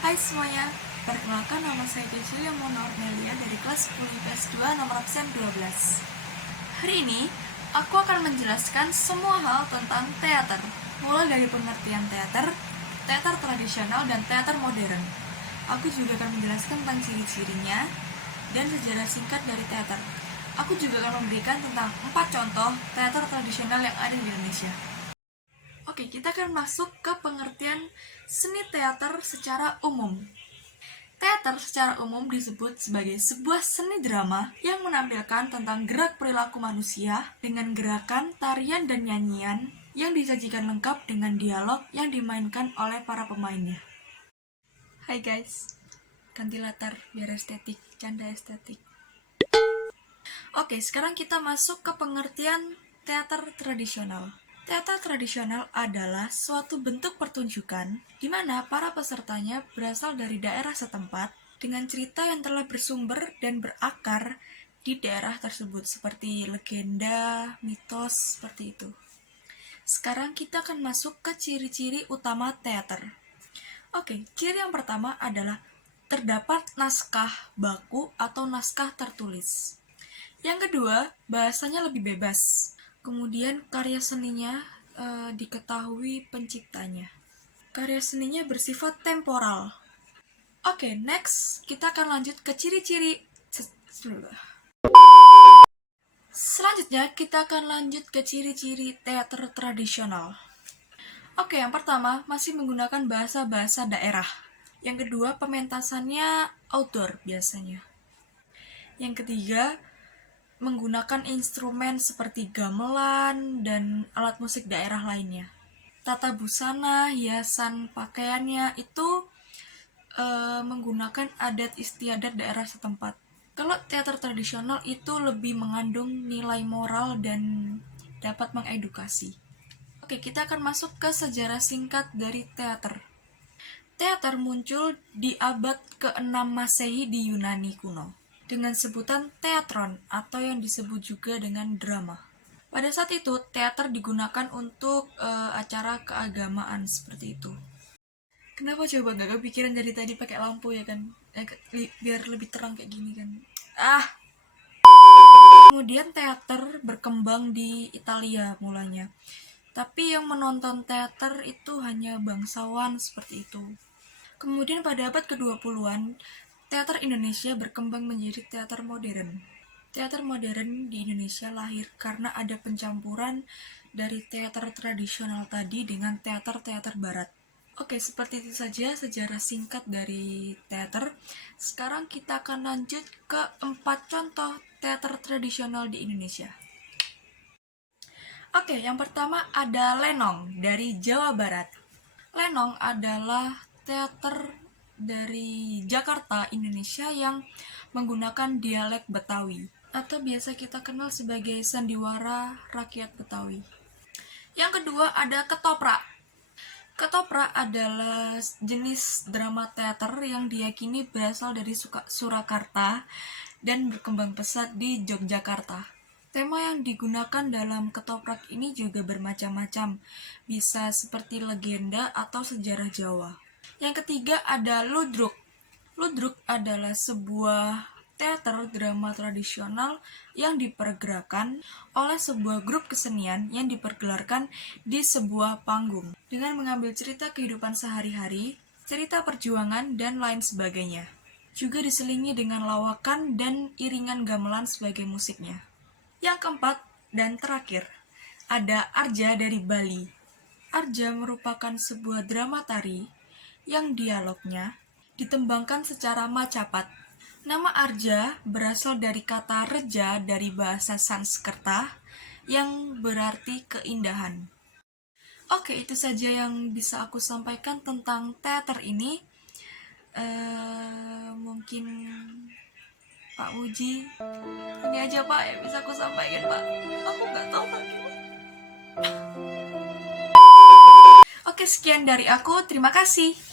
Hai semuanya, perkenalkan nama saya Cecilia Mona Ornelia dari kelas 10 IPS 2 nomor absen 12. Hari ini, aku akan menjelaskan semua hal tentang teater, mulai dari pengertian teater, teater tradisional, dan teater modern. Aku juga akan menjelaskan tentang ciri-cirinya dan sejarah singkat dari teater. Aku juga akan memberikan tentang 4 contoh teater tradisional yang ada di Indonesia. Oke, kita akan masuk ke pengertian seni teater secara umum. Teater secara umum disebut sebagai sebuah seni drama yang menampilkan tentang gerak perilaku manusia dengan gerakan, tarian, dan nyanyian yang disajikan lengkap dengan dialog yang dimainkan oleh para pemainnya. Hai guys, ganti latar biar estetik, canda estetik. Oke, sekarang kita masuk ke pengertian teater tradisional. Teater tradisional adalah suatu bentuk pertunjukan di mana para pesertanya berasal dari daerah setempat dengan cerita yang telah bersumber dan berakar di daerah tersebut seperti legenda, mitos, seperti itu. Sekarang kita akan masuk ke ciri-ciri utama teater. Oke, ciri yang pertama adalah terdapat naskah baku atau naskah tertulis. Yang kedua, bahasanya lebih bebas. Kemudian karya seninya diketahui penciptanya. Karya seninya bersifat temporal. Oke, next kita akan lanjut ke ciri-ciri. Selanjutnya kita akan lanjut ke ciri-ciri teater tradisional. Oke, yang pertama masih menggunakan bahasa-bahasa daerah. Yang kedua, pementasannya outdoor biasanya. Yang ketiga, menggunakan instrumen seperti gamelan dan alat musik daerah lainnya. Tata busana, hiasan pakaiannya itu menggunakan adat istiadat daerah setempat. Kalau teater tradisional itu lebih mengandung nilai moral dan dapat mengedukasi. Oke, kita akan masuk ke sejarah singkat dari teater. Teater muncul di abad ke-6 Masehi di Yunani kuno dengan sebutan teatron atau yang disebut juga dengan drama. Pada saat itu, teater digunakan untuk acara keagamaan seperti itu. Kenapa coba gak kepikiran dari tadi pakai lampu ya kan? Biar lebih terang kayak gini kan. Kemudian teater berkembang di Italia mulanya. Tapi yang menonton teater itu hanya bangsawan seperti itu. Kemudian pada abad ke-20-an, teater Indonesia berkembang menjadi teater modern. Teater modern di Indonesia lahir karena ada pencampuran dari teater tradisional tadi dengan teater-teater barat. Oke, seperti itu saja sejarah singkat dari teater. Sekarang kita akan lanjut ke 4 contoh teater tradisional di Indonesia. Oke, yang pertama ada Lenong dari Jawa Barat. Lenong adalah teater dari Jakarta, Indonesia yang menggunakan dialek Betawi atau biasa kita kenal sebagai sandiwara rakyat Betawi. Yang kedua ada Ketoprak. Ketoprak adalah jenis drama teater yang diyakini berasal dari Surakarta dan berkembang pesat di Yogyakarta. Tema yang digunakan dalam Ketoprak ini juga bermacam-macam, bisa seperti legenda atau sejarah Jawa. Yang ketiga ada Ludruk. Ludruk adalah sebuah teater drama tradisional yang dipergerakkan oleh sebuah grup kesenian yang dipergelarkan di sebuah panggung dengan mengambil cerita kehidupan sehari-hari, cerita perjuangan, dan lain sebagainya. Juga diselingi dengan lawakan dan iringan gamelan sebagai musiknya. Yang keempat dan terakhir, ada Arja dari Bali. Arja merupakan sebuah drama tari yang dialognya ditembangkan secara macapat. Nama Arja berasal dari kata reja dari bahasa Sanskerta yang berarti keindahan. Oke, itu saja yang bisa aku sampaikan tentang teater ini. Mungkin Pak Muji, ini aja Pak yang bisa aku sampaikan Pak. Aku nggak tahu lagi. Oke, sekian dari aku. Terima kasih.